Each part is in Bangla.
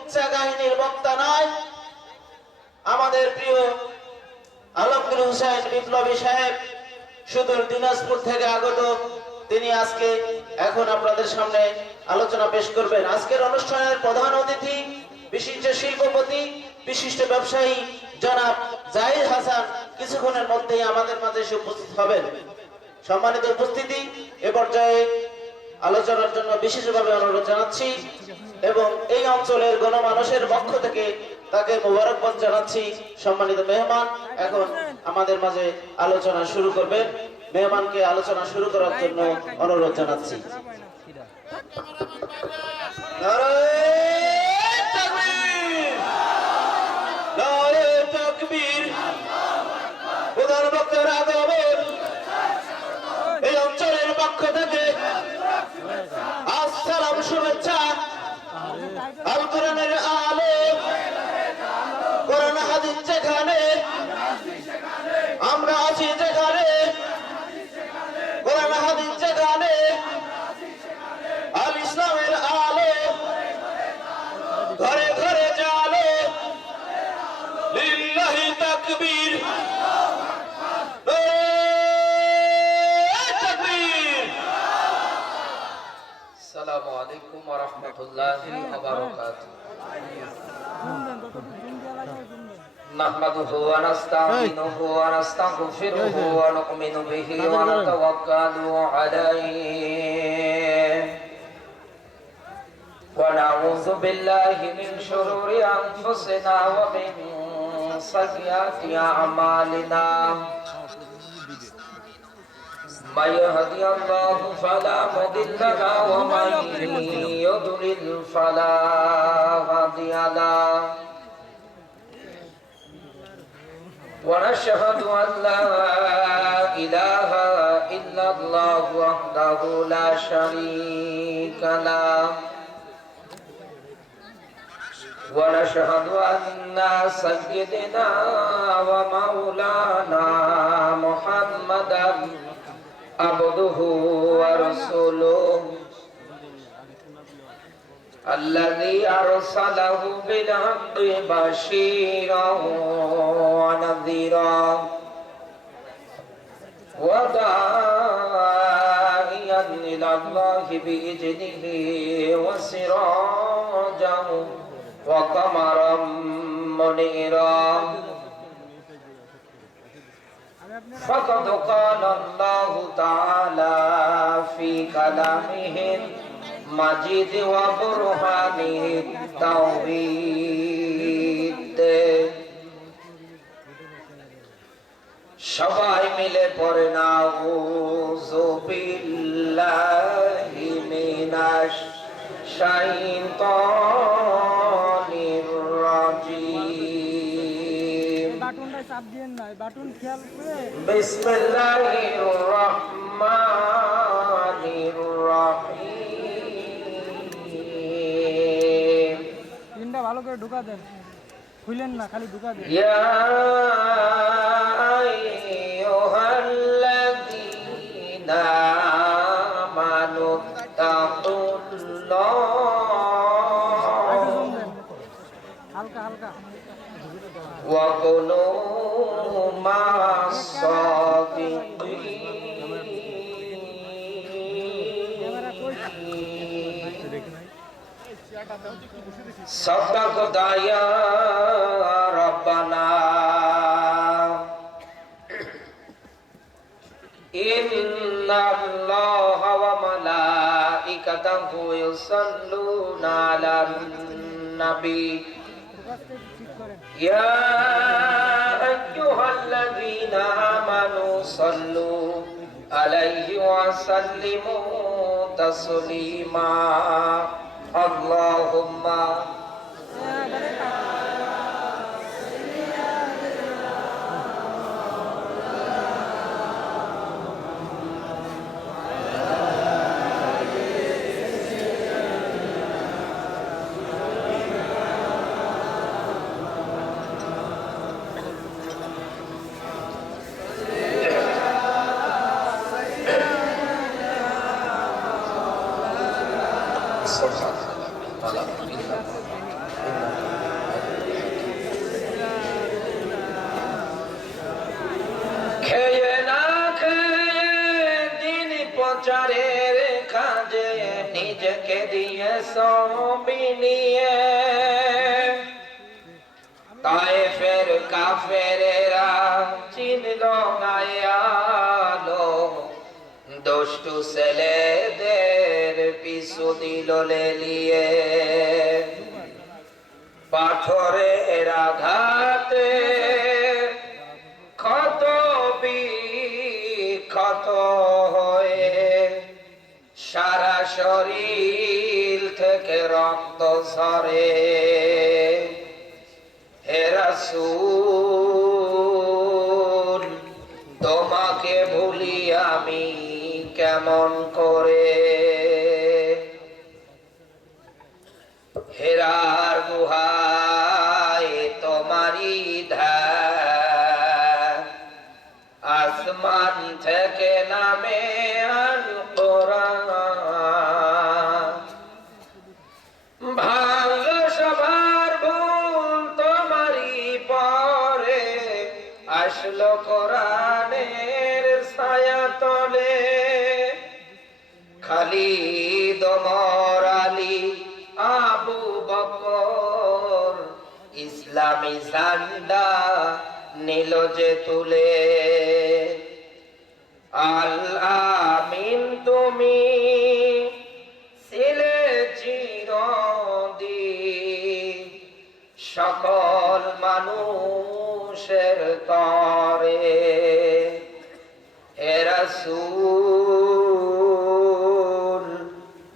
কিচ্ছা কাহিনীর বক্তা নয়, আমাদের প্রিয় আলমগীর হোসেন বিপ্লবী সাহেব সুদূর দিনাজপুর থেকে আগত। তিনি আজকে এখন আপনাদের সামনে আলোচনা পেশ করবেন। আজকের অনুষ্ঠানের প্রধান অতিথি বিশিষ্ট শিল্পপতি, বিশিষ্ট ব্যবসায়ী জনাব জাহিদ হাসান কিছুক্ষণের মধ্যেই আমাদের মাঝে এসে উপস্থিত হবেন। সম্মানিত উপস্থিতি, এ পর্যায়ে আলোচনার জন্য বিশেষভাবে অনুরোধ জানাচ্ছি এবং এই অঞ্চলের গণমানুষের পক্ষ থেকে তাকে মোবারকবাদ জানাচ্ছি। সম্মানিত মেহমান এখন আমাদের মাঝে আলোচনা শুরু করবেন। মেহমানকে আলোচনা শুরু করার জন্য অনুরোধ জানাচ্ছি। প্রধান বক্তার আগমন এই অঞ্চলের পক্ষ থেকে আসসালাম, শুভেচ্ছা। আল কোরআনের আলো, কোরআন হাদিস যেখানে, আমরা আছি যেখানে, কোরআন হাদিস যেখানে, আল ইসলামের আলো ঘরে ঘরে জালো, লিল্লাহি তাকবীর। আসসালামু আলাইকুম ওয়া রাহমাতুল্লাহি ওয়া বারাকাতুহু। নাহমাদুহু ওয়া নাস্তাঈনুহু ওয়া নাস্তাগফিরুহু ওয়া নু'মিনু বিহি ওয়া নাতাওয়াক্কালু আলাইহি ওয়া নাউযু বিল্লাহি মিন শুরুরি আনফুসিনা ওয়া মিন সাইয়্যাতি আ'মালিনা। من يهدي الله فلا مضل له ومن يضلل فلا هادي له. ونشهد أن لا إله إلا الله وحده لا شريك له. ونشهد أن سيدنا ومولانا محمدا عبده ورسوله الذي أرسله بالحق بشيرا ونذيرا وداعيا إلى الله بإذنه وسراجا وقمرا منيرا. فقد قال الله تعالى في كلامه المجيد وبرهانه التوحيد. সবাই মিলে পড়েন আউযু বিল্লাহি মিনাশ শাইতানির রাজিম। বিসমিল্লাহির রহমানির রহিম। তিনটা ভালো করে ঢোকা দেন, খুলেন না, খালি ঢোকা দেন। ইয়া আইয়ুহাল্লাযীনা আমানু তাকুল্লাহ। হালকা হালকা وكونوا مع الصادقين. صدقت يا ربنا إن الله وملائكته يصلون على النبي يا أيها الذين آمنوا صلوا عليه وسلموا تسليما. اللهم খেয়ে না খেয়ে দিন প্রচারের কাজে নিজেকে দিয়ে সবিনিয়ে তায়েফের কাফেরেরা চিনল না আলো, দুষ্টু ছেলেদের পিছু দিল লেলিয়ে। পাথরের আঘাতে ক্ষত বিক্ষত হয়ে সারা শরীর থেকে রক্ত ঝরে। হে রাসূল, তোমাকে ভুলি আমি কেমন করে? হেরার গুহায় তোমারি ধার, আসমান থেকে নামে আল কোরআন। ভাঙল সবার ভুল তোমারি পরে, আসলো কোরআনের ছায়া তলে। খালিদ, ওমর, আলী, আবু বকর ইসলামী ঝান্ডা নিল যে তুলে। আল আমিন তুমি ছিলে চিরদিন সকল মানুষের তরে। হে রাসূল,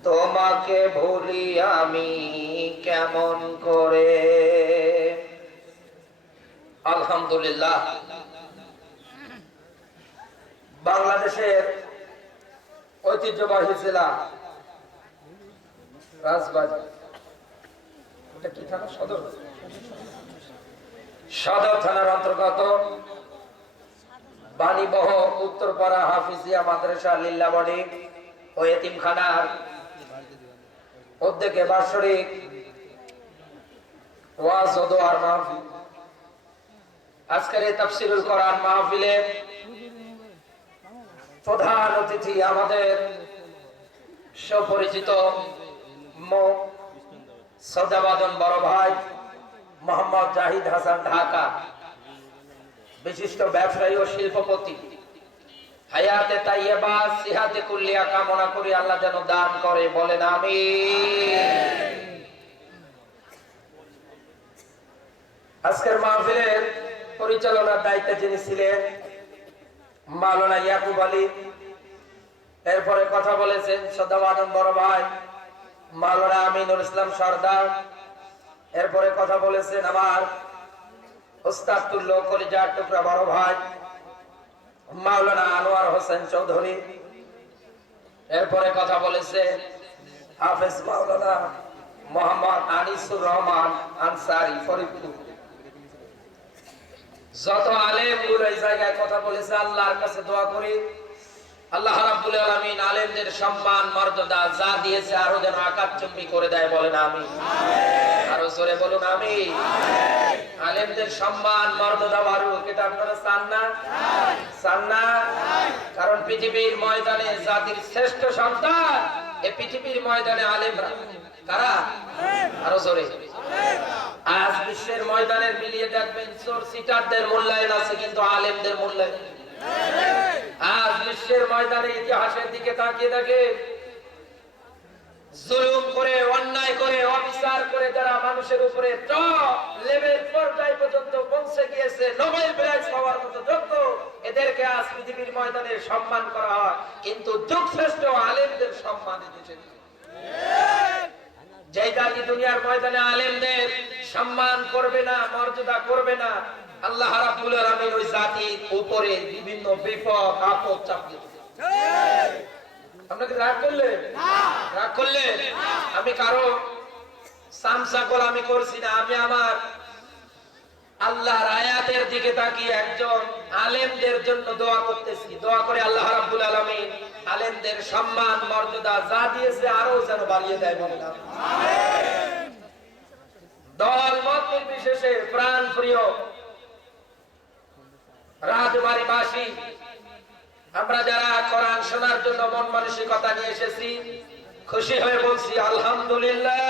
তোমাকে ভুলি আমি কেমন করে? আলহামদুলিল্লাহ, বাংলাদেশের ঐতিহ্যবাহী জেলা রাজবাড়ী, এটা কি থানা? সদর থানার অন্তর্গত বাণীবহ উত্তরপাড়া হাফিজিয়া মাদ্রাসা লিল্লাবাড়ি ও এতিমখানার উদ্যোগে বাৎসরিক ওয়াজ ও দোয়ার মাহফিল। আজকের এই তাফসীরুল কোরআন মাহফিলে প্রধান অতিথি আমাদের সুপরিচিত শ্রদ্ধাভাজন বড় ভাই মোহাম্মদ জাহিদ হাসান ঢাকা, বিশিষ্ট ব্যবসায়ী ও শিল্পপতি। হায়াতে তাইয়্যিবা সিহাতে কুল্লিয়া কামনা করি আল্লাহ যেন দান করে, বলেন আমিন। আজকের মাহফিলের পরিচালনার দায়িত্বে যিনি ছিলেন মাওলানা ইয়াকুব আলী। এরপরে কথা বলেছেন শ্রদ্ধাভাজন বড় ভাই মাওলানা আমিনুল ইসলাম সরদার। এরপরে কথা বলেছেন আমার ওস্তাদ তুল্য কলিজার টুকরা বড় ভাই মাওলানা আনোয়ার হোসেন চৌধুরী। এরপরে কথা বলেছেন হাফেজ মাওলানা মোহাম্মদ আনিসুর রহমান আনসারী ফরিদপুর। যত আলেম গুলো এই জায়গায় কথা বলেছে, আল্লাহর কাছে দোয়া করি আল্লাহ রাব্বুল আলামিন আলেমদের সম্মান মর্যাদা যা দিয়েছে আরো যেন আকাশচুম্বী করে দেয়, বলেন আমিন। আরো জোরে বলুন আমিন। আলেমদের সম্মান মর্যাদা বাড়ুক, এটা আপনারা চান না? চান না? কারণ পৃথিবীর ময়দানে জাতির শ্রেষ্ঠ সন্তান এই পৃথিবীর ময়দানে আলেমরা। কারা? আরো জোরে। আজ বিশ্বের ময়দানের মিলিয়ে দেখবেন চোর সিটারদের মূল্যায়ন আছে, কিন্তু আলেমদের মূল্যায়ন। আজ বিশ্বের ময়দানে ইতিহাসের দিকে তাকিয়ে দেখে জুলুম করে, অন্যায় করে, অবিচার করে যারা মানুষের উপরে টপ লেভেল পর্যায় পর্যন্ত পৌঁছে গিয়েছে, নোবেল প্রাইজ পাওয়ার মতো যোগ্য, এদেরকে আজ পৃথিবীর ময়দানে সম্মান করা হয়, কিন্তু যুগশ্রেষ্ঠ আলেমদের সম্মান এদেশে যে জাতি দুনিয়ার ময়দানে আলেমদের সম্মান করবে না, মর্যাদা করবে না, আল্লাহ রাব্বুল আলামিন ওই জাতির উপরে বিভিন্ন বিপদ আপদ চাপিয়ে দেবে। আপনাকে রাগ করলে রাগ করলে আমি কারো সামসা গোলামি করছি না, আমি আমার আল্লাহর আয়াতের দিকে তাকিয়ে একজন আলেমদের জন্য দোয়া করতেছি। দোয়া করে আল্লাহ রাব্বুল আলামিন আলেমদের সম্মান মর্যাদা যা দিয়েছে আরো যেন বাড়িয়ে দেয়, বলেন আমিন। বাংলাদেশের প্রাণ প্রিয় রাজবাড়িবাসী, আমরা যারা কোরআন শোনার জন্য মন মানসিকতা নিয়ে এসেছি, খুশি হয়ে বলছি আলহামদুলিল্লাহ।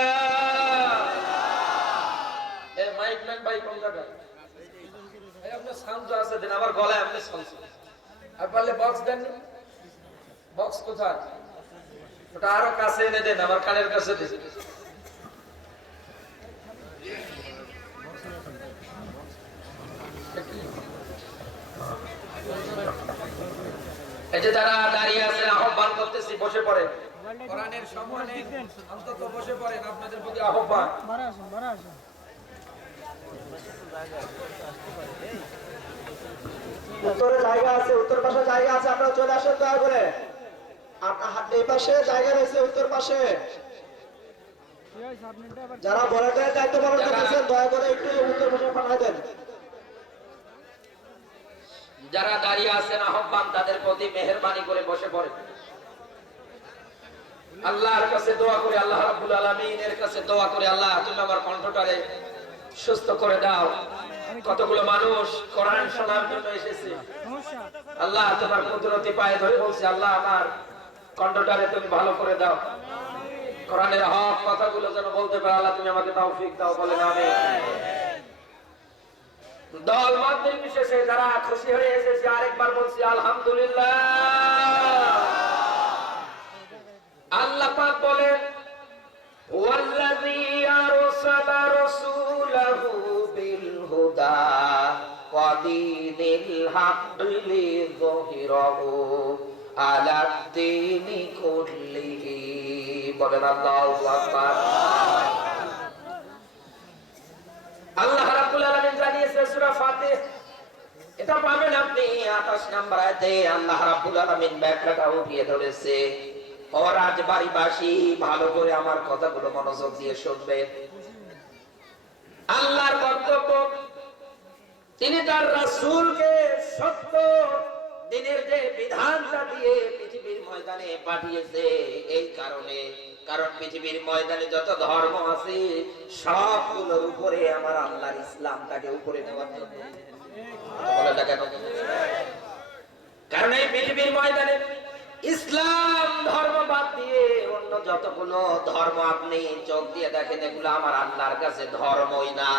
এই মাইকম্যান ভাই কোন জায়গায়? এই আপনার সাউন্ড আছে দেন, আমার গলায় আপনি সাউন্ড আর পারলে বক্স দেন। বক্স কোথায়? ওটা আরো কাছে এনে দেন, আমার কানের কাছে দেন। এই যে যারা দাঁড়িয়ে আছেন আহ্বান করতেছি বসে পড়েন, কোরআনের সম্মানে অন্তত বসে পড়েন, আপনাদের প্রতি আহ্বান। বারা আসুন। উত্তরে জায়গা আছে, উত্তর পাশে জায়গা আছে, আপনারা চলে আসেন দয়া করে। এই পাশে জায়গা রয়েছে, উত্তর পাশে কি হয়েছে আপনারটা আবার? যারা ভলান্টিয়ার দায়িত্ব পালন করতেছেন দয়া করে একটু উত্তর পাশে পাঠিয়ে দেন। যারা দাঁড়িয়ে আছেন আহ্বান, তাদের প্রতি মেহেরবানি করে বসে পড়ে। আল্লাহর কাছে দোয়া করে, আল্লাহ রাব্বুল আলামিনের কাছে দোয়া করে, আল্লাহ তুমি আমার কণ্ঠটারে সুস্থ করে দাও। কতগুলো মানুষ কোরআন শোনার জন্য এসেছে, সমস্যা? আল্লাহ তোমার কুদরতি পায়ে ধরে বলছি, আল্লাহ আমার কণ্ঠটারে তুমি ভালো করে দাও, কোরআনের হক কথাগুলো যেন বলতে পারে, আল্লাহ তুমি আমাকে তৌফিক দাও, বলেন আমিন। দল মত নির্বিশেষে যারা খুশি হয়ে এসেছে, আরেকবার বলছি আলহামদুলিল্লাহ। আল্লাহ পাক বলেন, ওয়াল্লাযী আরসালা রাসূলাহু বিল হুদা ওয়া দীনিল হাক্কি লিযহিরাহু আলা দ্বীনি কুল্লিহি। বলেন আল্লাহু আকবার। আল্লাহ রাব্বুল আলামিন জানিয়েছে সূরা ফাতিহ, এটা পাবেন আপনি 28 নম্বর আয়াতে। আল্লাহ রাব্বুল আলামিন ব্যাখ্যাটা উঠিয়ে ধরেছে। ও রাজবাড়িবাসী, ভালো করে আমার কথাগুলো মনোযোগ দিয়ে শুনবেন। আল্লাহর বক্তব্য, তিনি তার রাসূলকে সত্য দিনের যে বিধানটা দিয়ে পৃথিবীর ময়দানে পাঠিয়েছে, এই কারণে, কারণ পৃথিবীর ময়দানে যত ধর্ম আছে সবগুলোর উপরে আমার আল্লাহর ইসলামটাকে উপরে নেওয়ার জন্য। বলেন না কেন? কারণ এই পৃথিবীর ময়দানে ইসলাম ধর্ম বাদ দিয়ে অন্য যতগুলো ধর্ম আপনি চোখ দিয়ে দেখেন, এগুলো আমার আল্লাহর কাছে ধর্মই না।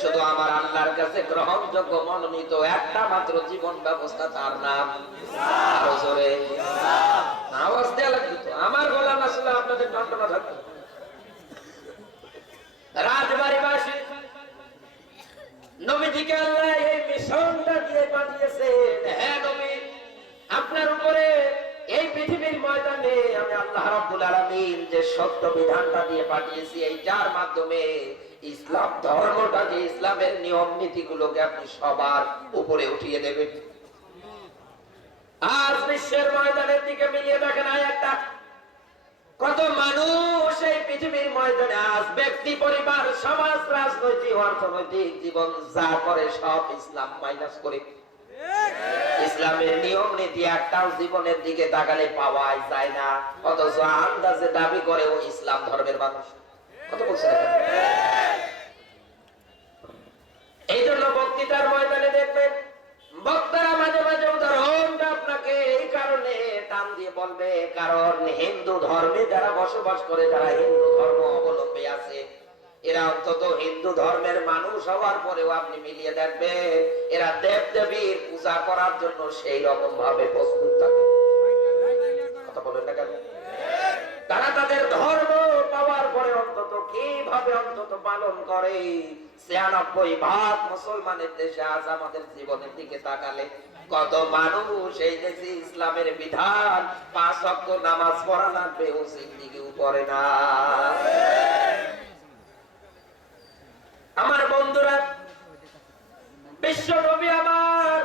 শুধু আমার আল্লাহর কাছে গ্রহণযোগ্য মনোনীত একটা মাত্র জীবন ব্যবস্থা, তার নাম আরো জোরে আওয়াজ দেওয়া লাগবে তো। আমার গলা না শুনলে আপনাদের টনটনা থাকতো। রাজবাড়িবাসী, নবীজিকে আল্লাহ এই মিশনটা দিয়ে পাঠিয়েছেন। হ্যাঁ নবী, আপনার উপরে এই পৃথিবীর ময়দানে আমি আল্লাহ রাব্বুল আলামিন যে সত্য বিধানটা দিয়ে পাঠিয়েছি, এই যার মাধ্যমে ইসলাম ধর্মটা, যে ইসলামের নিয়ম নীতিগুলোকে আপনি সবার উপরে উঠিয়ে দেবেন। আজ বিশ্বের ময়দানের দিকে মিলিয়ে দেখেন, একটা কত মানুষ এই পৃথিবীর ময়দানে আজ ব্যক্তি, পরিবার, সমাজ, রাজনৈতিক, অর্থনৈতিক জীবন যা করে সব ইসলাম মাইনাস করে। ইসলামের নিয়ম নীতি একটাও জীবনের দিকে তাকালে পাওয়া যায় না, অথচ আন্দাজে দাবি করে ও ইসলাম ধর্মের মানুষ। কত বলছে? এই জন্য বক্তৃতার ময়দানে দেখবেন বক্তারা মাঝে মাঝে উদাহরণটা আপনাকে এই কারণে টান দিয়ে বলবে, কারণ হিন্দু ধর্মে যারা বসবাস করে, যারা হিন্দু ধর্ম অবলম্বী আছে, এরা অন্তত হিন্দু ধর্মের মানুষ হওয়ার পরেও আপনি মিলিয়ে দেখবেন এরা দেব দেবীর পূজা করার জন্য সেই রকম ভাবে প্রস্তুত থাকে। কথা বলেন না কেন? তারা তাদের ধর্ম পাওয়ার পরে অন্তত কিভাবে অন্তত পালন করে। ৯৬% মুসলমানের দেশে আজ আমাদের জীবনের দিকে তাকালে কত মানুষ এই দেশে ইসলামের বিধান ৫ ওয়াক্ত নামাজ পড়া লাগবে ও জিন্দিগিও পড়ে না। আমার বন্ধুরা, বিশ্ব নবী আমার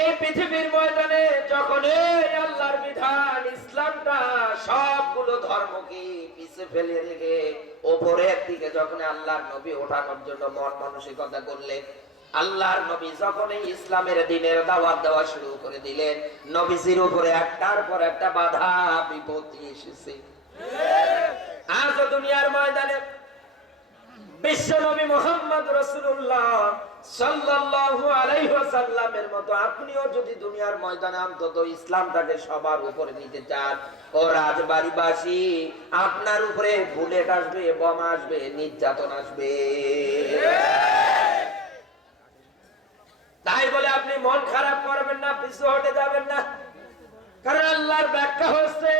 এই পৃথিবীর ময়দানে যখন এই আল্লাহর বিধান ইসলামটা সবগুলো ধর্মকে পিছে ফেলে রেখে উপরের দিকে যখন আল্লাহর নবী ওঠানোর জন্য মন মানসিকতা করলেন, আল্লাহর নবী যখন এই ইসলামের দিনের দাওয়াত দেওয়া শুরু করে দিলেন, নবীজির উপরে একটার পর একটা বাধা বিপত্তি এসেছে। আজ দুনিয়ার ময়দানে বিশ্বনবী মুহাম্মদ রাসূলুল্লাহ সাল্লাল্লাহু আলাইহি ওয়াসাল্লামের মতো আপনিও যদি দুনিয়ার ময়দানে অন্তত ইসলামটাকে সবার উপরে নিতে চান, ও রাজবাড়িবাসী, আপনার উপরে বুলেট আসবে, বোম আসবে, নির্যাতন আসবে। তাই বলে আপনি মন খারাপ করবেন না, পিছু হটে যাবেন না। কারণ আল্লাহর ব্যাখ্যা হচ্ছে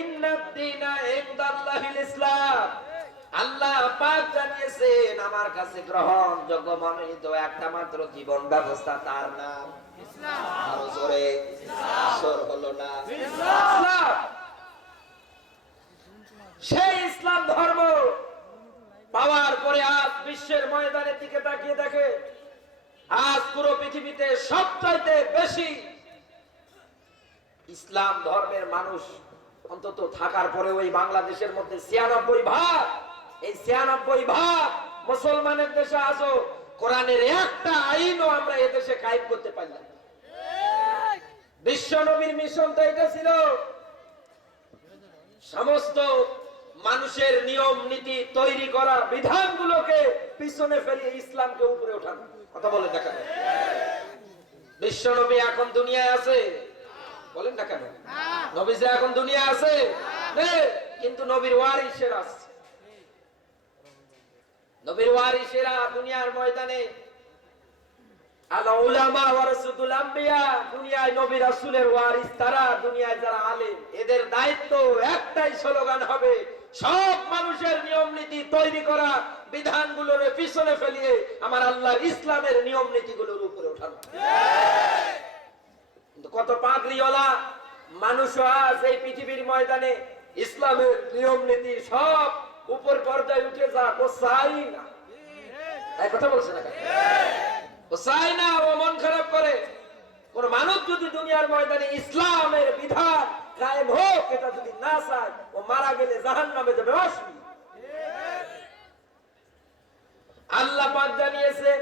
ইন্নাদ-দীনা ইনদাল্লাহিল ইসলাম। আল্লাহ পাক জানিয়েছেন আমার কাছে গ্রহণযোগ্য মনোনীত একটা মাত্র জীবন ব্যবস্থা, তার নাম ইসলাম। আরো জোরে ইসলাম হলো না ইসলাম। সেই ইসলাম ধর্ম পাওয়ার পরে আজ বিশ্বের ময়দানের দিকে তাকিয়ে দেখে, আজ পুরো পৃথিবীতে সবচাইতে বেশি ইসলাম ধর্মের মানুষ অন্তত থাকার পরে ওই বাংলাদেশের মধ্যে 96%, এই 96% মুসলমানের দেশে আজও কোরআনের একটা আইনও আমরা এদেশে কায়েম করতে পারলাম। বিশ্ব নবীর মিশন তো এটা ছিল, সমস্ত মানুষের নিয়ম নীতি তৈরি করা, বিধানগুলোকে পিছনে ফেলিয়ে ইসলামকে উপরে ওঠানো। কথা বলে দেখা যায়। বিশ্ব নবী এখন দুনিয়ায় আছে, বলেন না কেন? নবী যে এখন দুনিয়া আছে, কিন্তু নবীর ওয়ারিসেরা আছে। নবীর ওয়ারিসেরা দুনিয়ার ময়দানে আল উলামা ওয়ারাসাতুল আম্বিয়া, দুনিয়ায় নবী রাসূলের ওয়ারিস তারা, দুনিয়ায় যারা আলেম, এদের দায়িত্ব একটাই স্লোগান হবে, সব মানুষের নিয়ম নীতি তৈরি করা, বিধানগুলোর পিছনে ফেলিয়ে আমার আল্লাহর ইসলামের নিয়ম নীতিগুলোর উপরে ওঠানো। কত পাগড়িওয়ালা মানুষ আজ এই পৃথিবীর ময়দানে ইসলামের নিয়ম নীতি সব উপর পর্যায়ে উঠে যাক, ও চাই না। এই কথা বলছে না, ও চাই না, ও মন খারাপ করে। কোন মানুষ যদি দুনিয়ার ময়দানে ইসলামের বিধান কায়েম হোক, এটা যদি না চায়, ও মারা গেলে জাহান্নামে যাবে। আল্লাহ পাক জানিয়েছে,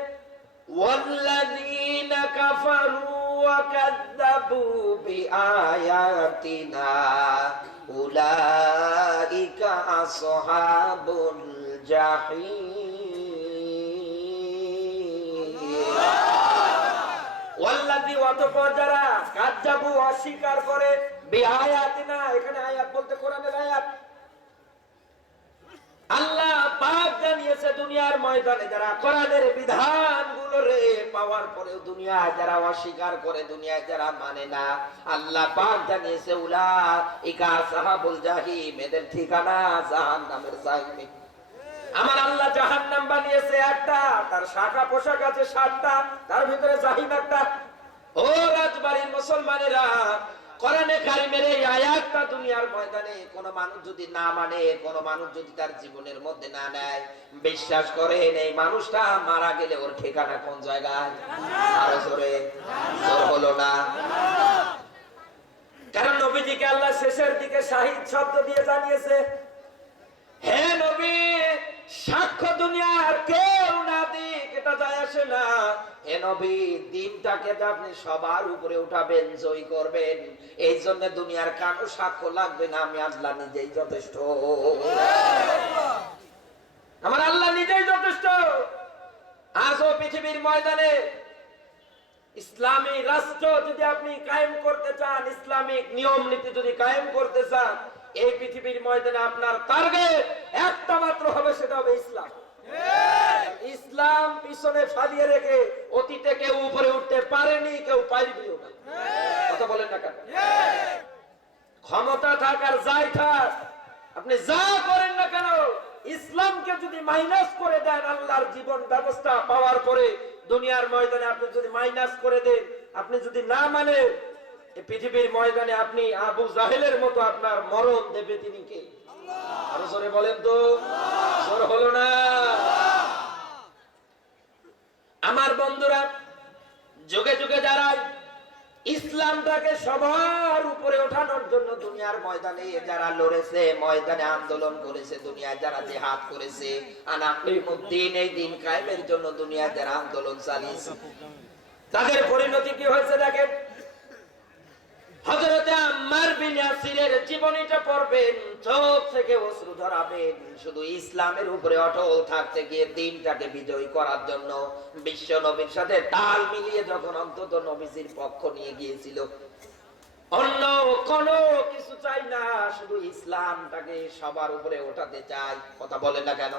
ওয়াল্লাযীনা কাফারু ওয়া কাযযাবু বিআয়াতিনা উলাইকা আসহাবুল জাহিম। ওয়াল্লাযী, অতঃপর যারা কাযযাবু, অস্বীকার করে, বিআয়াতিনা, এখানে আয়াত বলতে কোরআনের আয়াত। আল্লাহ পাক জানিয়েছে দুনিয়ার ময়দানে যারা কোরআনের বিধানগুলো রে পাওয়ার পরেও দুনিয়ায় যারা অস্বীকার করে, দুনিয়ায় যারা মানে না, আল্লাহ পাক জানিয়েছে উলাইকা আসহাবুল জাহিম, এদের ঠিকানা জাহান্নামের জাহিমে। আমার আল্লাহ জাহান্নাম বানিয়েছে একটা, তার শাখা পোশাক আছে 7টা, তার ভিতরে জাহিম একটা। ও রাজবাড়ির মুসলমানেরা, কোরআনে কারিমের এই আয়াতটা দুনিয়ার ময়দানে কোন মানুষ যদি না মানে, কোন মানুষ যদি তার জীবনের মধ্যে না নেয়, বিশ্বাস করেন এই মানুষটা মারা গেলে ওর ঠিকানা কোন জায়গায়? আরো জোরে জোর হলো না। কারণ নবীজিকে আল্লাহ শেষের দিকে শাহিদ শব্দ দিয়ে জানিয়েছে, হে নবী, সাক্ষ্য দুনিয়ার কেউ না দিক, এটা যায় আসে না। হে নবী, দিনটাকে আপনি সবার উপরে উঠাবেন, জয় করবেন, এই জন্য দুনিয়ার কারো সাক্ষ্য লাগবে না, আমি আল্লাহ নিজেই যথেষ্ট। আমার আল্লাহ নিজেই যথেষ্ট। আজও পৃথিবীর ময়দানে ইসলামী রাষ্ট্র যদি আপনি কায়েম করতে চান, ইসলামিক নিয়ম নীতি যদি কায়েম করতে চান, এই পৃথিবীর ময়দানে আপনার টার্গেট একটা মাত্র হবে, সেটা হবে ইসলাম। ইসলাম পিছনে ফালিয়ে রেখে অতীতে কেউ উপরে উঠতে পারেনি, কেউ পারবেও না। কথা বলেন না কেন? ক্ষমতা থাক আর যাই থাক, আপনি যা করেন না কেন, ইসলামকে যদি মাইনাস করে দেন আল্লাহর জীবন ব্যবস্থা পাওয়ার পরে দুনিয়ার ময়দানে, আপনি যদি মাইনাস করে দেন, আপনি যদি না মানে, পৃথিবীর ময়দানে আপনি আবু জাহেলের মতো আপনার মরণ দেবে তিনি কে? আরো জোরে বলেন তো, জোর হলো না। আমার বন্ধুরা, যুগে যুগে যারা ইসলামটাকে সবার উপরে ওঠানোর জন্য দুনিয়ার ময়দানে যারা লড়েছে, ময়দানে আন্দোলন করেছে, দুনিয়ায় যারা জিহাদ করেছে, আনাকিমুদ্দিন, এই দিন কায়েমের জন্য দুনিয়ায় যারা আন্দোলন চালিয়েছে, তাদের পরিণতি কি হয়েছে দেখেন। হযরতে আম্মার বিন ইয়াসিরের জীবনীটা পড়বেন, চোখ থেকে অশ্রু ঝরাবেন। শুধু ইসলামের উপরে অটল থাকতে গিয়ে দিনটাকে বিজয়ী করার জন্য বিশ্ব নবীর সাথে তাল মিলিয়ে যখন অন্তত নবীজির পক্ষ নিয়ে গিয়েছিল, অন্য কোনো কিছু চাই না, শুধু ইসলামটাকে সবার উপরে ওঠাতে চাই। কথা বলেন না কেন?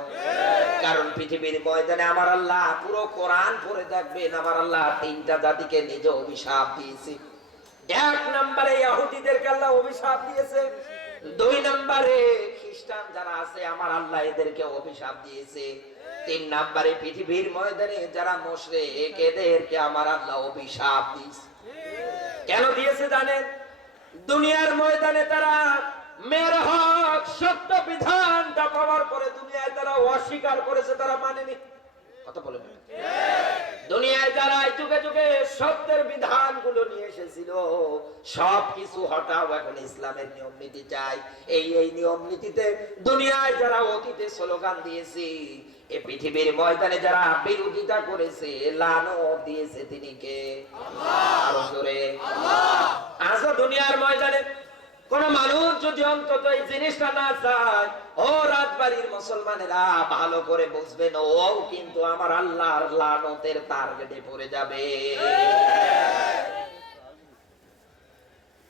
কারণ পৃথিবীর ময়দানে আমার আল্লাহ, পুরো কোরআন পড়ে দেখবেন, আমার আল্লাহ তিনটা জাতিকে নিজ অভিশাপ দিয়েছে। এক নম্বরে ইহুদিদেরকে আল্লাহ অভিশাপ দিয়েছে, দুই নম্বরে খ্রিস্টান যারা আছে আমার আল্লাহ এদেরকে অভিশাপ দিয়েছে, তিন নম্বরে পৃথিবীর ময়দানে যারা মুশরিক এদেরকে আমার আল্লাহ অভিশাপ দিয়েছে। কেন দিয়েছে জানেন? দুনিয়ার ময়দানে তারা মেয়ের হক সত্য বিধানটা পাওয়ার পরে দুনিয়ায় তারা অস্বীকার করেছে, তারা মানেনি। কথা বলেন। দুনিয়ায় যারা যুগে যুগে সত্যের বিধানগুলো নিয়ে এসেছিল, সবকিছু হটাও, এখন ইসলামের নিয়ম নীতি চাই। এই নিয়ম নীতিতে দুনিয়ায় যারা অতীতে স্লোগান দিয়েছে, এই পৃথিবীর ময়দানে যারা বিরোধিতা করেছে, লানত দিয়েছে তিনি কে? আল্লাহ। আরো জোরে আল্লাহ। আজ দুনিয়ার ময়দানে কোন মানুষ যদি অন্তত এই জিনিসটা না চায়, ও রাজবাড়ির মুসলমানেরা ভালো করে বুঝবেন, ও কিন্তু আমার আল্লাহর লানতের টার্গেটে পড়ে যাবে।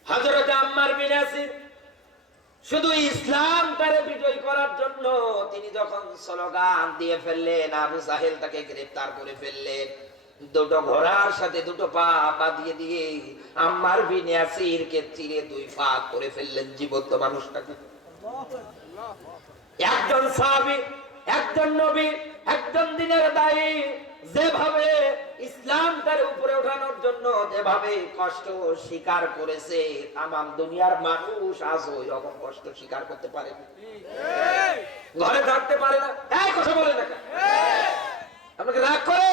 হযরত আম্মার বিন ইয়াসির শুধু ইসলামটারে বিজয় করার জন্য তিনি যখন স্লোগান দিয়ে ফেললেন, আবু জাহেল তাকে গ্রেফতার করে ফেললেন। দুটো ঘোড়ার সাথে দুটো পা বাঁধিয়ে দিয়ে আম্মার বিন ইয়াসিরকে চিরে দুই ভাগ করে ফেললেন জীবন্ত মানুষটাকে। একজন সাহাবী, একজন নবী, একজন দ্বীনের দায়ী যেভাবে ইসলামটার উপরে ওঠানোর জন্য যেভাবে কষ্ট স্বীকার করেছে, তামাম দুনিয়ার মানুষ আজও এরকম কষ্ট স্বীকার করতে পারে না, ঘরে থাকতে পারে না। এই কথা বলে না, আপনাকে রাগ করে?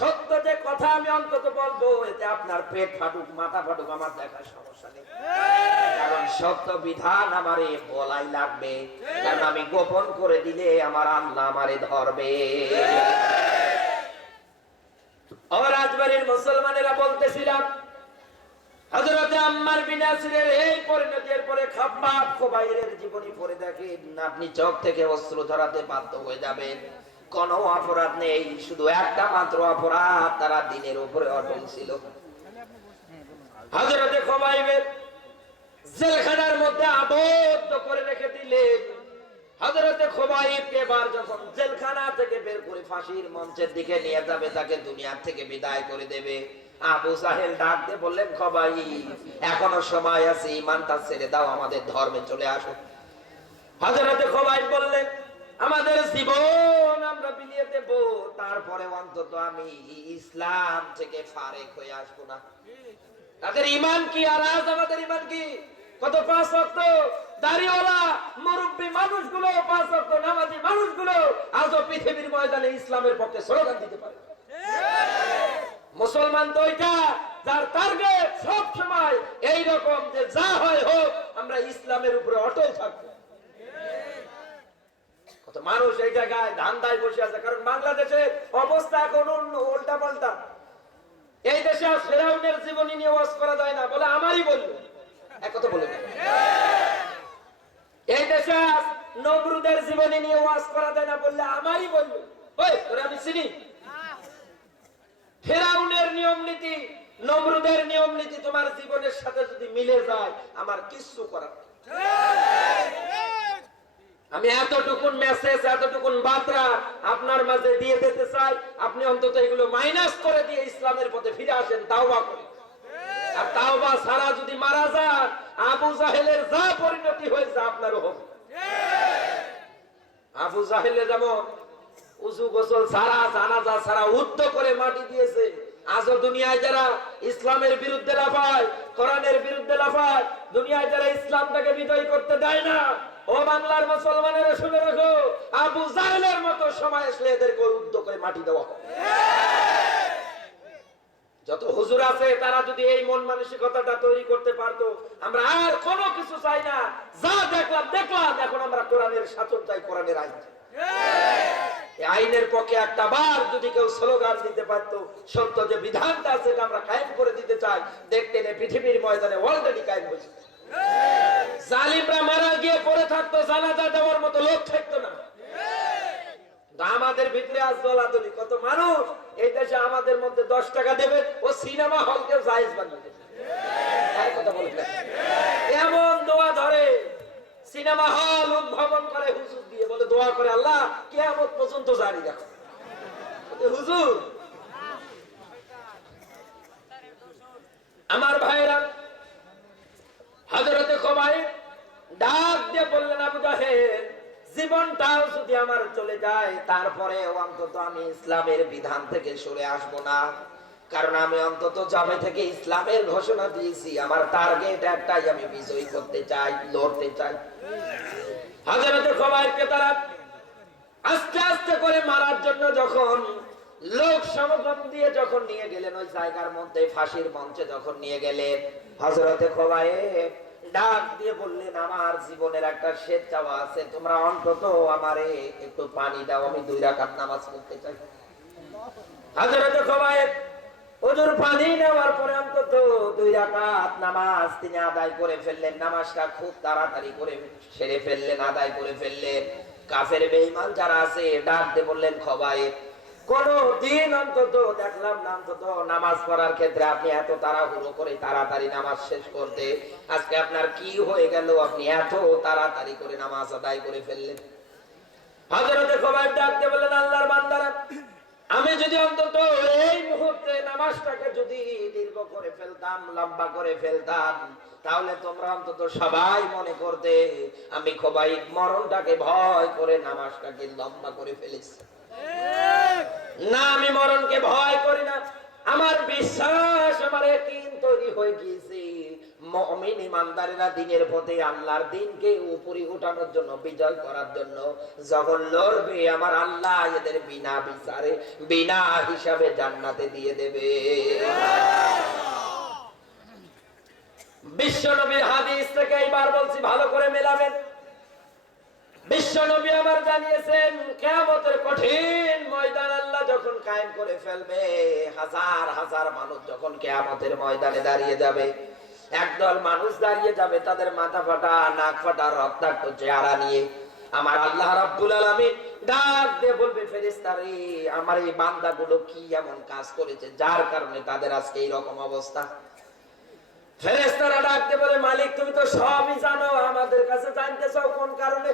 সত্য যে কথা আমি অন্তত বলবো, এতে আপনার পেট ফাটুক মাথা ফাটুক আমার দেখার সমস্যা নেই, কারণ সত্য বিধান আমারে বলাই লাগবে, কারণ আমি গোপন করে দিলে আমার আল্লাহ আমারে ধরবে। ও রাজবাড়ির মুসলমানেরা, বলতেছিলাম হযরতে আম্মার বিন ইয়াসিরের এই পরিণতির পরে খাব্বাব খুবাইরের জীবনী পড়ে দেখেন, আপনি চোখ থেকে অশ্রু ঝরাতে বাধ্য হয়ে যাবেন। কোন অপরাধ নেই, শুধু একটা মাত্র অপরাধ, তারা দ্বীনের উপরে অটল ছিল। হযরতে খুবাইবের জেলখানার মধ্যে আবদ্ধ করে রেখে দিলেন। হযরতে খুবাইবকে এবার যখন জেলখানা থেকে বের করে ফাঁসির মঞ্চের দিকে নিয়ে যাবে, তাকে দুনিয়া থেকে বিদায় করে দেবে, আবু জাহেল ডাক দিয়ে বললেন, খুবাইব এখনো সময় আছে, ঈমানটা ছেড়ে দাও, আমাদের ধর্মে চলে আসো। হযরতে খুবাইব বললেন, আমাদের জীবন আমরা বিলিয়ে দেব, তারপরে অন্তত আমি ইসলাম থেকে ফারেক হয়ে আসবো না। তাদের ঈমান কি আর আজ আমাদের ঈমান কি? কত পাঁচ ওয়াক্ত দাড়িওয়ালা মুরব্বী মানুষগুলো, পাঁচ ওয়াক্ত নামাজি মানুষগুলো আজও পৃথিবীর ময়দানে ইসলামের পক্ষে স্লোগান দিতে পারে। মুসলমান তো ওইটা যার টার্গেট সব সময় এইরকম যে যা হয় হোক আমরা ইসলামের উপরে অটল থাকবো। কত মানুষ এই জায়গায় ধান্দায় বসে আছে, কারণ বাংলাদেশের অবস্থা এখন উল্টা পাল্টা। এই দেশে ফেরাউনের জীবনী নিয়ে ওয়াজ করা যায় না বলে আমারই বলল, এক কথা বলে না। এই দেশে নমরুদের জীবনী নিয়ে ওয়াজ করা যায় না বললে আমারই বলল, ওই তোরে আমি চিনি। ফেরাউনের নিয়ম নীতি, নমরুদের নিয়ম নীতি তোমার জীবনের সাথে যদি মিলে যায়, আমার কিচ্ছু করার নেই। আমি এতটুকুন মেসেজ, এতটুকুন বার্তা আপনার মাঝে দিয়ে দিতে চাই, আপনি অন্তত এগুলো মাইনাস করে দিয়ে ইসলামের পথে ফিরে আসেন, তাওবা করে। আর তাওবা ছাড়া যদি মারা যান, আবু জাহেলের যা পরিণতি হয়েছে আপনারও হবে। আবু জাহেলে যেমন উজু গোসল ছাড়া, জানাজা ছাড়া উদ্ধ করে মাটি দিয়েছে, আজও দুনিয়ায় যারা ইসলামের বিরুদ্ধে লাফায়, কোরআনের বিরুদ্ধে লাফায়, দুনিয়ায় যারা ইসলামটাকে বিজয় করতে দেয় না, ও বাংলার মুসলমানেরা শুনে রাখো, আবু জাহেলের মতো সময় আসলে এদেরকে উদ্ধ করে মাটি দেওয়া হবে। যত হুজুর আছে তারা যদি এই মন মানসিকতাটা তৈরি করতে পারতো, আমরা আর কোনো কিছু চাই না, যা দেখলাম দেখলাম, এখন আমরা কোরআনের শাসন চাই, কোরআনের আইন। এই আইনের পক্ষে একটা বার যদি কেউ স্লোগান দিতে পারতো, সত্য যে বিধানটা আছে এটা আমরা কায়েম করে দিতে চাই, দেখতে নে পৃথিবীর ময়দানে অলরেডি কায়েম হয়েছে। জালিমরা মারা গিয়ে পড়ে থাকতো, জানাজা দেওয়ার মতো লোক থাকতো না। আমাদের ভিতরে আজ দলাদলি কত মানুষ, এই দেশে আমাদের মধ্যে 10 টাকা দেবে ও সিনেমা হলকে জায়েজ বানিয়ে দেবে। কথা বলবেন, এমন দোয়া ধরে সিনেমা হল উদ্ভাবন করে হুজুর দিয়ে, বলে দোয়া করে আল্লাহ কিয়ামত পর্যন্ত জারি রাখো। হুজুর, আমার ভাইরা, হযরতে খুবাইব ডাক দিয়ে বললেন, আবু জাহেল, জীবনটাও যদি আমার চলে যায় তারপরে অন্তত আমি ইসলামের বিধান থেকে সরে আসব না, কারণ আমি অন্তত জবে থেকে ইসলামের ঘোষণা দিয়েছি, আমার টার্গেট একটাই, আমি বিজয়ী করতে চাই, লড়তে চাই। হযরতে খুবাইবকে তারা আস্তে আস্তে করে মারার জন্য যখন লোক সমাগম দিয়ে যখন নিয়ে গেলেন ওই জায়গার মধ্যে, ফাঁসির মঞ্চে যখন নিয়ে গেলেন, হযরতে খুবাইব ডাক দিয়ে বললেন, আমার জীবনের একটা শেষ চাওয়া আছে, তোমরা অন্তত আমারে একটু পানি দাও, আমি 2 রাকাত নামাজ পড়তে চাই। হযরতে খুবাইব হুজুর পানি নেওয়ার পরে অন্তত 2 রাকাত নামাজ তিনি আদায় করে ফেললেন। নামাজটা খুব তাড়াতাড়ি করে সেরে ফেললেন, আদায় করে ফেললেন। কাফের বেঈমান যারা আছে ডাক দিয়ে বললেন, খুবাইব, কোনদিন অন্তত দেখলাম না অন্তত নামাজ পড়ার ক্ষেত্রে আপনি এত তাড়াহুড়ো করে তাড়াতাড়ি নামাজ শেষ করতে, আজকে আপনার কি হয়ে গেল, আপনি এত তাড়াতাড়ি করে নামাজ আদায় করে ফেললেন? হযরতে খুবাইব ডাক দিয়ে বললেন, আল্লাহর বান্দারা, আমি যদি অন্তত এই মুহূর্তে নামাজটাকে যদি দীর্ঘ করে ফেলতাম, লম্বা করে ফেলতাম, তাহলে তোমরা অন্তত সবাই মনে করতে আমি খুবাইব মরণটাকে ভয় করে নামাজটাকে লম্বা করে ফেলেছি। না, আমি মরণকে ভয় করি না, আমার বিশ্বাস, আমার ইয়াকিন তৈরি হয়ে গিয়েছে, মুমিন ইমানদারেরা দিনের পথে আল্লাহর দ্বীনকে উপরে উঠানোর জন্য, বিজয় করার জন্য যখন লড়বে, আমার আল্লাহ এদের বিনা বিচারে বিনা হিসাবে জান্নাতে দিয়ে দেবে। বিশ্বনবীর হাদিস থেকে এইবার বলছি, ভালো করে মেলাবেন। বিশ্বনবী আমার জানিয়েছেন, কিয়ামতের কঠিন ময়দান আল্লাহ যখন কায়েম করে ফেলবে, হাজার হাজার মানুষ যখন কিয়ামতের ময়দানে দাঁড়িয়ে যাবে, একদল মানুষ দাঁড়িয়ে যাবে, তাদের মাথা ফাটা, নাক ফাটা, রক্তাক্ত চেহারা নিয়ে। আমার আল্লাহ রাব্বুল আলামিন ডাক দিয়ে বলবে, ফেরেশতারে, আমার এই বান্দাগুলো কি এমন কাজ করেছে যার কারণে তাদের আজকে এই রকম অবস্থা? ফেরেশতারা ডাক দিয়ে বলে, মালিক তুমি তো সবই জানো, আমাদের কাছে জানতে চাও কোন কারণে?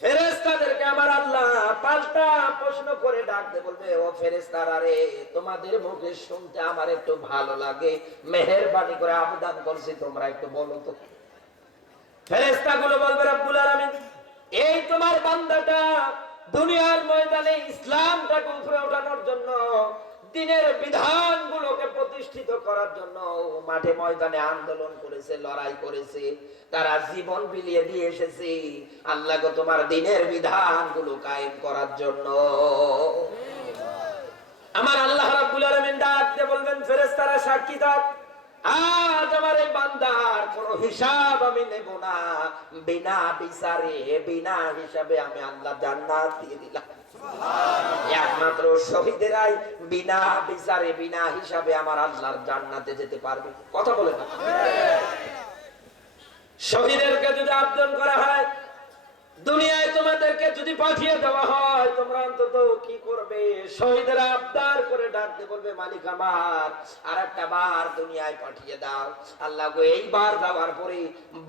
ফেরেশতাদেরকে আমার আল্লাহ পাল্টা প্রশ্ন করে ডাক দিয়ে বলবে, ও ফেরেশতারা রে, তোমাদের মুখে শুনতে আমার একটু ভালো লাগে, মেহেরবানি করে আবেদন করছি তোমরা একটু বলো তো। ফেরেশতাগুলো বলবে, রব্বুল আলামিন, এই তোমার বান্দাটা দুনিয়ার ময়দানে ইসলামটাকে উপরে ওঠানোর জন্য, দ্বীনের বিধানগুলোকে প্রতিষ্ঠিত করার জন্য মাঠে ময়দানে আন্দোলন করেছে, লড়াই করেছে, তারা জীবন বিলিয়ে দিয়ে এসেছে আল্লাহ গো তোমার দ্বীনের বিধানগুলো কায়েম করার জন্য। আমার আল্লাহ রাব্বুল আলামিন ডাক দিয়ে বলবেন, ফেরেশতারা সাক্ষী থাক, আজ আমার এই বান্দার কোনো হিসাব আমি নেব না, বিনা বিচারে বিনা হিসাবে আমি আল্লাহ জান্নাত দিয়ে দিলাম। একমাত্র শহীদেরাই বিনা বিচারে বিনা হিসাবে আমার আল্লাহর জান্নাতে যেতে পারবে। কথা বলে না, শহীদেরকে যদি আবেদন করা হয়, দুনিয়ায় তোমাদেরকে যদি পাঠিয়ে দেওয়া হয়, তোমরা অন্তত কি করবে? শহীদেরা আবদার করে ডাকতে বলবে, মালিক আমার আরেকটা বার দুনিয়ায় পাঠিয়ে দাও। আল্লাহ গো, এইবার যাওয়ার পরে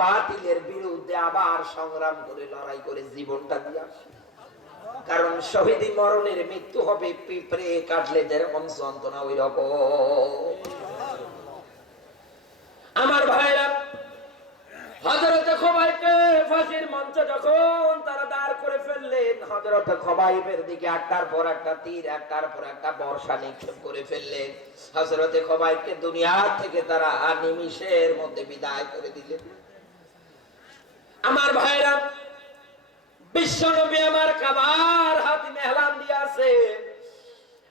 বাতিলের বিরুদ্ধে আবার সংগ্রাম করে লড়াই করে জীবনটা দিয়ে আসে। কারণ শহীদি মরণের মৃত্যু হবে পিঁপড়ে কাটলে যেরকম যন্ত্রণা ওই রকম। আমার ভাইরা, হযরতে খুবাইবকে ফাঁসির মঞ্চে যখন তারা দাঁড় করে ফেললেন, হযরতে খুবাইবের দিকে একটার পর একটা তীর, একটার পর একটা বর্ষা নিক্ষেপ করে ফেললেন। হযরতে খুবাইবকে দুনিয়া থেকে তারা নিমিষের মধ্যে বিদায় করে দিলেন। আমার ভাইরা, বিশ্বনবী আমার কাবার হাতে মেহলান দিয়ে আছে,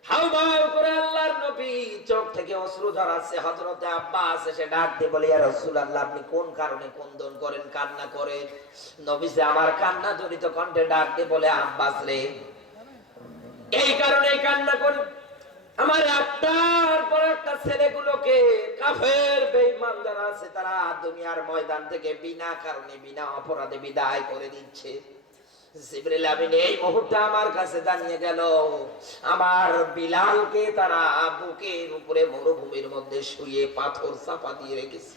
হাউমাউ করে আল্লাহর নবী চোখ থেকে অশ্রু ঝরাচ্ছে। হযরতে আব্বাস এসে ডাক দিয়ে বলে, ইয়া রাসূলুল্লাহ, আপনি কোন কারণে ক্রন্দন করেন, কান্না করেন? নবী যে আমার কান্না জড়িত কণ্ঠে ডাক দিয়ে বলে, আব্বাস রে, কান্না করি, আমার একটার পর একটা ছেলেগুলোকে কাফের বেঈমান যারা আছে তারা দুনিয়ার ময়দান থেকে বিনা কারণে বিনা অপরাধে বিদায় করে দিচ্ছে। জিবরিল আমিন এই মুহূর্তে আমার কাছে জানিয়ে গেল, আমার বিলালকে তারা বুকের উপরে মরুভূমির মধ্যে শুয়ে পাথর চাপা দিয়ে রেখেছে।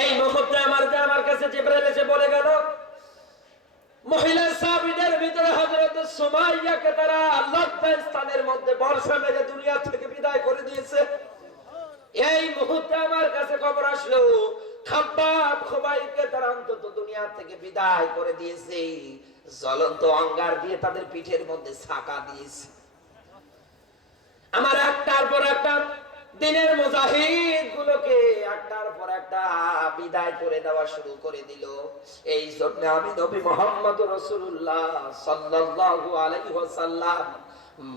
এই মুহূর্তে আমার কাছে জিবরিল এসে বলে গেল, মহিলা সাহাবীদের ভিতরে হযরত সুমাইয়াকে তারা লজ্জাস্থানের মধ্যে বর্ষা মেরে দুনিয়া থেকে বিদায় করে দিয়েছে। এই মুহূর্তে আমার কাছে খবর আসলো, খাব্বাব খুবাইবকে তারা অন্তত দুনিয়া থেকে বিদায় করে দিয়েছে, জ্বলন্ত অঙ্গার দিয়ে তাদের পিঠের মধ্যে ছাকা দিয়েছে। আমার একটার পর একটা দিনের মুজাহিদ গুলোকে একটার পর একটা বিদায় করে দেওয়া শুরু করে দিল। এই জন্য আমি নবী মুহাম্মদ রাসূলুল্লাহ সাল্লাল্লাহু আলাইহি ওয়াসাল্লাম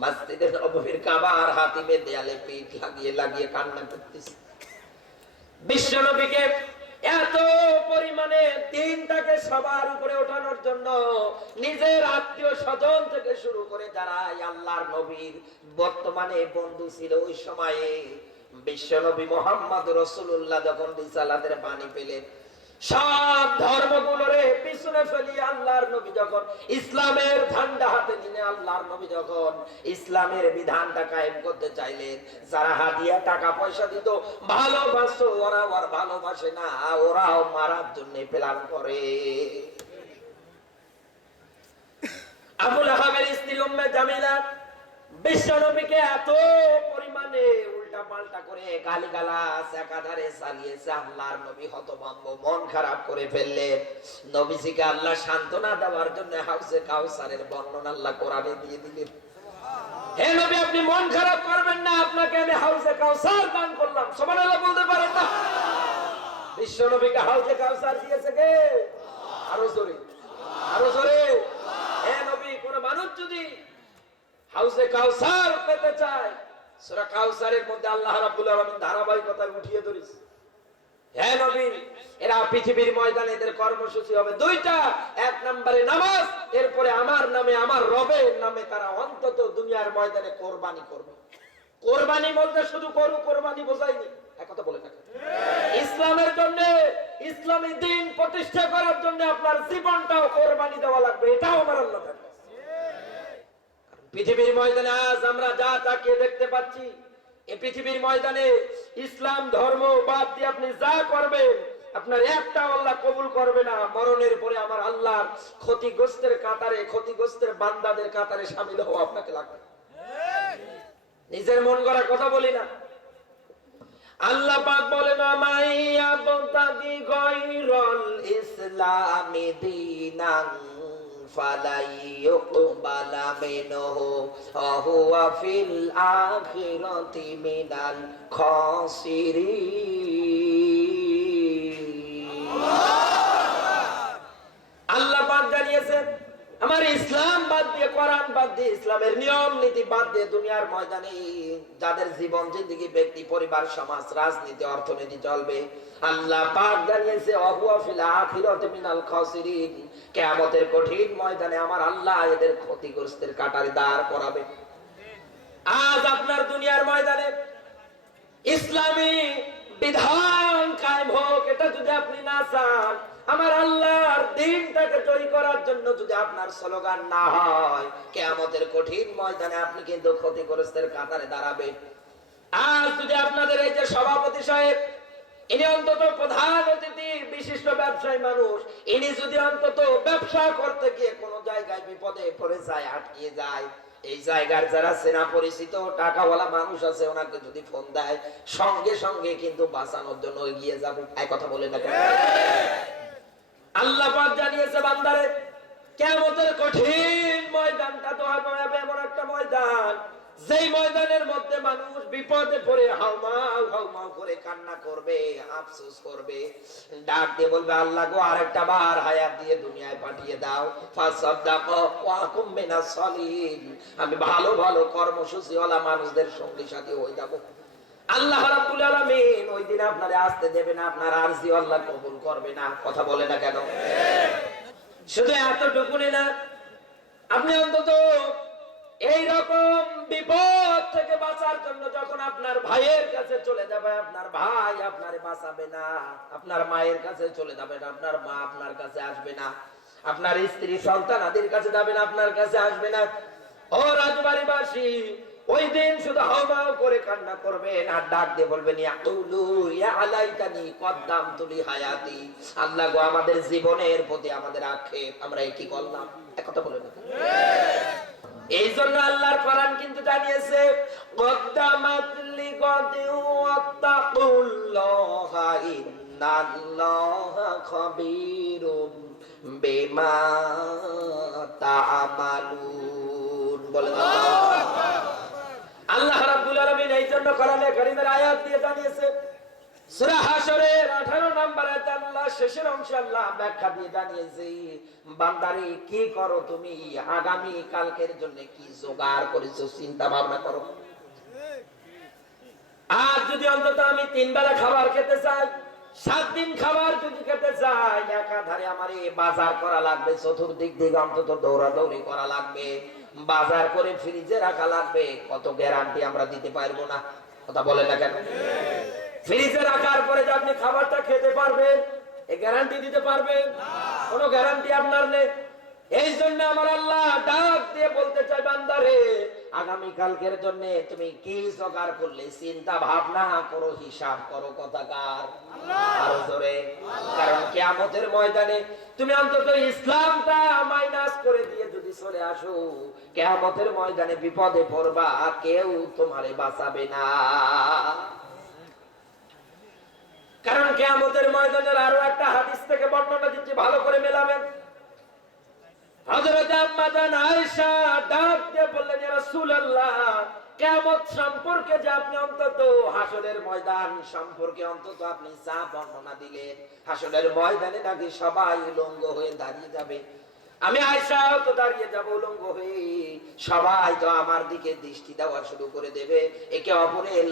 মসজিদে নববীর কাবার হাতিমের দেয়ালে পিঠ লাগিয়ে লাগিয়ে কান্না করতেছি। বিশ্ব নবীকে এত পরিমাণে দিনটাকে সবার উপরে ওঠানোর জন্য নিজের আত্মীয় স্বজন থেকে শুরু করে যারা আল্লাহর নবীর বর্তমানে বন্ধু ছিল, ওই সময়ে বিশ্ব নবী মুহাম্মদ রাসূলুল্লাহ যখন রিসালাতের বাণী পেলেন, সব ধর্মগুলোরে পিছনে ফেলি আল্লাহর নবী যখন ইসলামের ঝান্ডা হাতে নিয়ে আল্লাহর নবী যখন ইসলামের বিধানটা কায়েম করতে চাইলেন, যারা হাদিয়া টাকা পয়সা দিত ভালোবাসতো, ওরা আর ভালোবাসে না, ওরাও মারার জন্য প্ল্যান করে। আবু লাহাবের স্ত্রী উম্মে জামিলা বিশ্ব নবীকে এত পরিমাণে উল্টা পাল্টা করে গালিগালাজ একাধারে চালিয়েছে, আল্লাহর নবী হতভম্ব মন খারাপ করে ফেললেন। নবীজিকে আল্লাহ সান্ত্বনা দেওয়ার জন্য হাউজে কাউসারের বর্ণনা আল্লাহ কোরআনে দিয়ে দিলেন। হে নবী, আপনি মন খারাপ করবেন না, আপনাকে আমি হাউজে কাউসার দান করলাম। সুবহানাল্লাহ বলতে পারেন না? বিশ্ব নবীকে হাউজে কাউসার দিয়েছে কে? আরো জোরে, আরো জোরে। হে নবী, কোন মানুষ যদি হাউজে কাউসার পেতে চায়, সূরা কাউসারের মধ্যে আল্লাহ রাব্বুল আলামিন ধারাবাহিকতা উঠিয়ে ধরেছে। হে নবী, এরা পৃথিবীর ময়দানে এদের কর্মসূচি হবে দুইটা। এক নম্বরে নামাজ, এরপরে আমার নামে আমার রবের নামে তারা অন্তত দুনিয়ার ময়দানে কোরবানি করবে। কোরবানি বলতে শুধু গরু কোরবানি বোঝায়নি, এক কথা বলে থাকে। ইসলামের জন্য, ইসলামী দ্বীন প্রতিষ্ঠা করার জন্য আপনার জীবনটাও কোরবানি দেওয়া লাগবে, এটাও আমার আল্লাহ বলেন। পৃথিবীর ময়দানে আজ আমরা যা তাকিয়ে দেখতে পাচ্ছি, এই পৃথিবীর ময়দানে ইসলাম ধর্ম বাদ দিয়ে আপনি যা করবেন আপনার একটা আল্লাহ কবুল করবে না। মরণের পরে আমার আল্লাহর ক্ষতিগ্রস্তের কাতারে, ক্ষতিগ্রস্তের বান্দাদের কাতারে শামিল হওয়া আপনাকে লাগবে। নিজের মন গড়া কথা বলি না। আল্লাহ পাক বলেন, মাইয়া বন্তাদি গায়রুল ইসলামি দীনান ফালাই ইউকবালা মিনহু ওয়া হুয়া ফিল আখিরাতি মিনাল খাসিরিন। আল্লাহ পাক জানিয়েছেন, আমার ইসলাম বাদ দিয়ে, কোরআন বাদ দিয়ে, ইসলামের নিয়ম নীতি বাদ দিয়ে দুনিয়ার ময়দানে যাদের জীবন জিন্দেগি ব্যক্তি পরিবার সমাজ রাজনীতি অর্থনীতি চলবে, আল্লাহ পাক জানিয়েছে ওয়া ফিল আখিরাতি মিনাল খাসিরিন, কিয়ামতের কঠিন ময়দানে আমার আল্লাহ এদের ক্ষতিগ্রস্তের কাটারে দাঁড় করাবে। আজ আপনার দুনিয়ার ময়দানে ইসলামী বিধান কায়েম হোক, এটা যদি আপনি না চান, আমার আল্লাহর দ্বীনটাকে জয় করার জন্য যদি আপনার স্লোগান না হয়, কিয়ামতের কঠিন ময়দানে আপনি কিন্তু ক্ষতিগ্রস্তের কাতারে দাঁড়াবেন। আজ যদি আপনাদের এই যে সভাপতি সাহেব, ইনি অন্তত প্রধান অতিথি বিশিষ্ট ব্যবসায়ী মানুষ, ইনি যদি অন্তত ব্যবসা করতে গিয়ে কোনো জায়গায় বিপদে পড়ে যায়, আটকিয়ে যায়, এই জায়গার যারা চেনা পরিচিত টাকাওয়ালা মানুষ আছে ওনাকে যদি ফোন দেয়, সঙ্গে সঙ্গে কিন্তু বাঁচানোর জন্য এগিয়ে যাবে। এই কথা বলে না কেন? আল্লাহ পাক জানিয়েছে বান্দারে, কিয়ামতের কঠিন ময়দানটা তো হবে এমন একটা ময়দান, যেই ময়দানের মধ্যে মানুষ বিপদে পড়ে হাউমাউ হাউমাউ করে কান্না করবে, আফসোস করবে, ডাক দিয়ে বলবে, আল্লাহ গো আরেকটা বার হায়াত দিয়ে দুনিয়ায় পাঠিয়ে দাও, ফাসাদদাকা ওয়া কুম মিনাস সালিহিন, আমি ভালো ভালো কর্মসূচিওয়ালা মানুষদের সঙ্গী সাথী হয়ে যাব। আল্লাহ রাব্বুল আলামিন ওই দিন আপনারে আসতে দেবে না, আপনার আরজি আল্লাহ কবুল করবে না। কথা বলে না কেন? শুধু এতটুকুনি না, আপনি অন্তত বাঁচাবার জন্য যখন আপনার ভাইয়ের কাছে চলে যাবে, আপনার ভাই আপনারে বাঁচাবে না। আপনার মায়ের কাছে চলে যাবেন, আপনার মা আপনার কাছে আসবে না। আপনার স্ত্রী সন্তানাদের কাছে যাবেন, আপনার কাছে আসবে না। ও রাজবাড়িবাসী, ওই দিন শুধু হাওমাও করে কান্না করবেন আর ডাক দিয়ে বলবেন, ইয়াকুলু ইয়া আলাইতানি কদ্দামতু লি হায়াতি। আল্লাহ গো, আমাদের জীবনের প্রতি আমাদের আক্ষেপ, আমরা কি করলাম? এক কথা বলেন। এই জন্য আল্লাহর কোরআন কিন্তু জানিয়েছে, কদ্দামাত লিগাদি ওয়াত্তাকুল্লাহা ইন্নাল্লাহা খাবীরুম বিমা তা'মালুন। বলেন আল্লাহ রাব্বুল আলামিন এই জন্য কোরআনে কারীমের আয়াত দিয়ে জানিয়েছে। সূরা হাশরের 18 নম্বর আয়াতে আল্লাহ শেষের অংশে আল্লাহ ব্যাখ্যা দিয়ে জানিয়েছে, বান্দারে কি করো তুমি, আগামী কালকের জন্য কি জোগাড় করেছো চিন্তা ভাবনা করো। আর যদি অন্তত আমি 3 বেলা খাবার খেতে চাই, 7 দিন খাবার যদি খেতে চাই, একাধারে আমার বাজার করা লাগবে, চতুর্দিক দিকে অন্তত দৌড়াদৌড়ি করা লাগবে, বাজার করে ফ্রিজে রাখা লাগবে। কত গ্যারান্টি আমরা দিতে পারবো না? কথা বলে না কেন? ফ্রিজে রাখার পরে যে আপনি খাবারটা খেতে পারবেন, এই গ্যারান্টি দিতে পারবেন? কোনো গ্যারান্টি আপনার নেই। এই জন্য আমার আল্লাহ ডাক দিয়ে বলতে চাই, বান্দারে আগামী কালকের জন্য তুমি কি জোগাড় করলে চিন্তা ভাবনা করো, হিসাব করো। কথাকার আরো জোরে। কারণ কিয়ামতের ময়দানে তুমি অন্তত ইসলামটা মাইনাস করে দিয়ে যদি চলে আসো, কিয়ামতের ময়দানে বিপদে পড়বা, কেউ তোমারে বাঁচাবে না। কারণ কিয়ামতের ময়দানের আরো একটা হাদিস থেকে বর্ণনা দিচ্ছি, ভালো করে মেলাবেন। হযরত আম্মা জান আয়েশা ডাক দিয়ে বললেন, ইয়া রাসূলুল্লাহ, কিয়ামত সম্পর্কে যে আপনি অন্তত হাসরের ময়দান সম্পর্কে অন্তত আপনি যা বর্ণনা দিলেন, হাসরের ময়দানে নাকি সবাই উলঙ্গ হয়ে দাঁড়িয়ে যাবে। আমি আয়েশাও তো দাঁড়িয়ে যাব উলঙ্গ হয়ে, সবাই তো আমার দিকে দৃষ্টি দেওয়া শুরু করে দেবে, একে অপরের